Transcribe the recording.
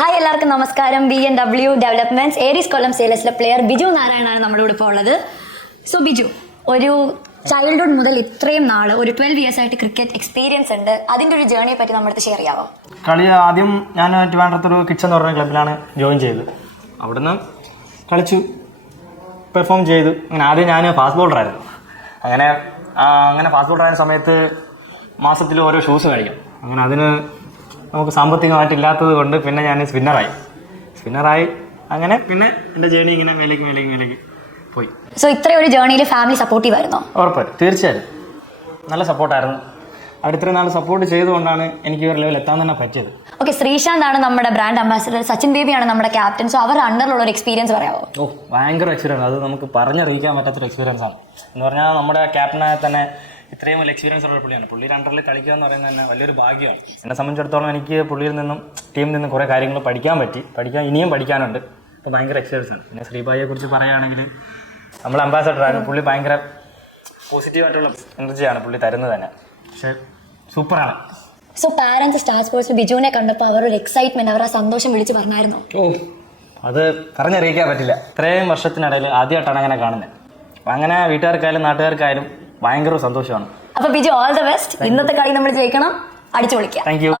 Hi എല്ലാവർക്കും നമസ്കാരം. BMW developments Aries കൊല്ലം സേലസിലെ player Biju നാരായണാണ് നമ്മുടെ കൂടെ ഇപ്പോൾ ഉള്ളത്. സോ ബിജു, ഒരു ചൈൽഡ്ഹുഡ് മുതൽ ഇത്രയും നാള് ഒരു 12 ഇയേഴ്സ് ആയിട്ട് ക്രിക്കറ്റ് എക്സ്പീരിയൻസ് ഉണ്ട്. അതിന്റെ ഒരു ജേർണിയെ പറ്റി നമ്മുടെ ഷെയർ ചെയ്യാവോ? കളി ആദ്യം ഞാൻ ട്രിവാൻഡ്രത്തൊരു കിഡ്സ് എന്ന് പറഞ്ഞ ക്ലബിലാണ് ജോയിൻ ചെയ്തത്. അവിടുന്ന് കളിച്ചു, പെർഫോം ചെയ്തു. അങ്ങനെ ആദ്യം ഞാൻ ഫാസ്റ്റ് ബോളറായിരുന്നു. അങ്ങനെ ഫാസ്റ്റ് ബോളറായ സമയത്ത് മാസത്തിൽ ഓരോ ഷൂസ് കഴിക്കും. അങ്ങനെ അതിന് നമുക്ക് സാമ്പത്തികമായിട്ടില്ലാത്തത് കൊണ്ട് പിന്നെ ഞാൻ സ്പിന്നറായി അങ്ങനെ പിന്നെ എൻ്റെ ജേർണി ഇങ്ങനെ മേലേക്ക് പോയി. സോ ഇത്രയും ഒരു ജേർണിയിൽ ഫാമിലി സപ്പോർട്ടീവ് ആയിരുന്നോ? ഉറപ്പായിട്ടും, തീർച്ചയായും നല്ല സപ്പോർട്ടായിരുന്നു. അവർ ഇത്രയും നാൾ സപ്പോർട്ട് ചെയ്തുകൊണ്ടാണ് എനിക്ക് ഒരു ലെവൽ എത്താൻ തന്നെ പറ്റിയത്. ഓക്കെ, ശ്രീശാന്ത് ആണ് നമ്മുടെ ബ്രാൻഡ് അംബാസിഡർ, സച്ചിൻ ബേബിയാണ് നമ്മുടെ ക്യാപ്റ്റൻ. സോ അവർ അണ്ടറിലുള്ള ഒരു എക്സ്പീരിയൻസ് പറയാമോ? ഭയങ്കര എക്സ്പീരിയൻസ്, അത് നമുക്ക് പറഞ്ഞറിയിക്കാൻ പറ്റാത്തൊരു എക്സ്പീരിയൻസ് ആണ്. എന്ന് പറഞ്ഞാൽ നമ്മുടെ ക്യാപ്റ്റനായ തന്നെ ഇത്രയും വലിയ എക്സ്പീരിയൻസ് ഉള്ള പുള്ളിയാണ്. പുള്ളിയുടെ അണ്ടറിൽ കളിക്കുക എന്ന് പറയുന്നത് തന്നെ വലിയൊരു ഭാഗ്യമാണ്. എന്നെ സംബന്ധിച്ചിടത്തോളം എനിക്ക് പുള്ളിയിൽ നിന്നും ടീമിൽ നിന്നും കുറേ കാര്യങ്ങൾ ഇനിയും പഠിക്കാനുണ്ട്. അപ്പോൾ ഭയങ്കര എക്സ്പീരിയൻസ് ആണ്. പിന്നെ ശ്രീബായിയെ കുറിച്ച് പറയുകയാണെങ്കിൽ നമ്മൾ അംബാസഡറാണ്. പുള്ളി ഭയങ്കര പോസിറ്റീവായിട്ടുള്ള എനർജിയാണ് പുള്ളി തരുന്നത് തന്നെ. പക്ഷേ സൂപ്പറാണ്. സോ പാരന്റ്സ് സ്റ്റാർ സ്പോർട്സ് ബിജുവിനെ കണ്ടപ്പോൾ അവർ ഒരു എക്സൈറ്റ്മെന്റ്, അവർ ആ സന്തോഷം വിളിച്ച് പറഞ്ഞായിരുന്നോ? അത് പറഞ്ഞറിയിക്കാൻ പറ്റില്ല. ഇത്രയും വർഷത്തിനിടയിൽ ആദ്യമായിട്ടാണ് അങ്ങനെ കാണുന്നത്. അപ്പം അങ്ങനെ വീട്ടുകാർക്കായാലും നാട്ടുകാർക്കായാലും ഭയങ്കര സന്തോഷമാണ്. അപ്പൊ ബിജു, ഓൾ ദ ബെസ്റ്റ്. ഇന്നത്തെ കളി നമ്മൾ ജയിക്കണം, അടിച്ചു പൊളിക്കാം. Thank U.